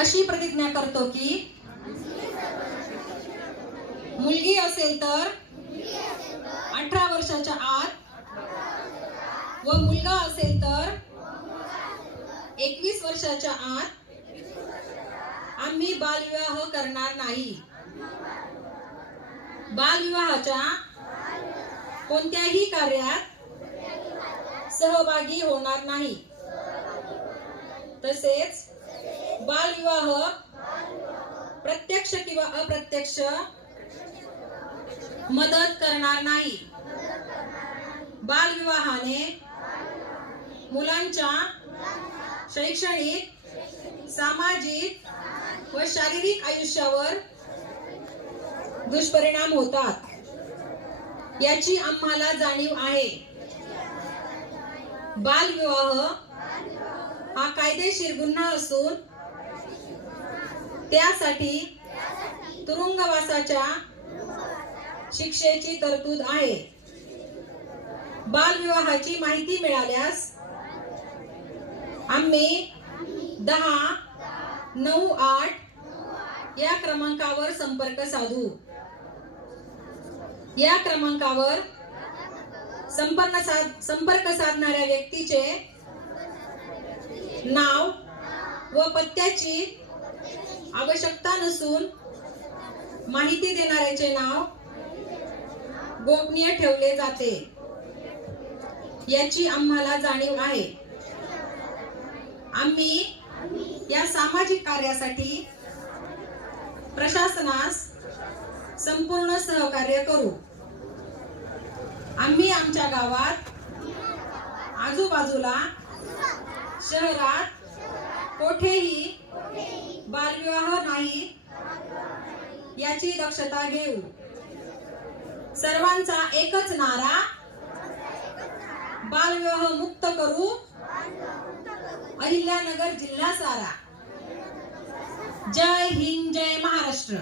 अशी प्रतिज्ञा करतो की मुलगी असेल तर 18 वर्षाच्या आत व मुलगा असेल तर 21 वर्षाच्या आत आम्ही बालविवाह करणार नाही. बालविवाहाच्या कोणत्याही कार्यात सहभागी होणार नाही. तसेच बालविवाह प्रत्यक्ष किंवा अप्रत्यक्ष मदत करणार नाही. बालविवाहाने मुलांच्या शैक्षणिक, सामाजिक व शारीरिक आयुष्यावर दुष्परिणाम होतात, याची आम्हाला जाणीव आहे. बालविवाह हा कायदेशीर गुन्हा असून त्यासाठी तुरुंगवासाच्या शिक्षेची तरतूद आहे. बालविवाहाची माहिती मिळाल्यास आम्ही 1098 या क्रमांकावर संपर्क साधू. या क्रमांकावर संपर्क साधणाऱ्या व्यक्तीचे नाव व पत्त्याची आवश्यकता नसून माहिती देणाऱ्याचे नाव गोपनीय ठेवले जाते, याची आम्हाला जाणीव आहे. आम्ही या सामाजिक कार्यासाठी प्रशासनास संपूर्ण सहकार्य करू. आम्ही आमच्या गावात, आजूबाजूला, शहरात कोठेही बालविवाह नाही याची दक्षता घेऊ. सर्वांचा एकच नारा, बालविवाह मुक्त करू, अहिल्यानगर जिल्हा सारा. जय हिंद, जय महाराष्ट्र.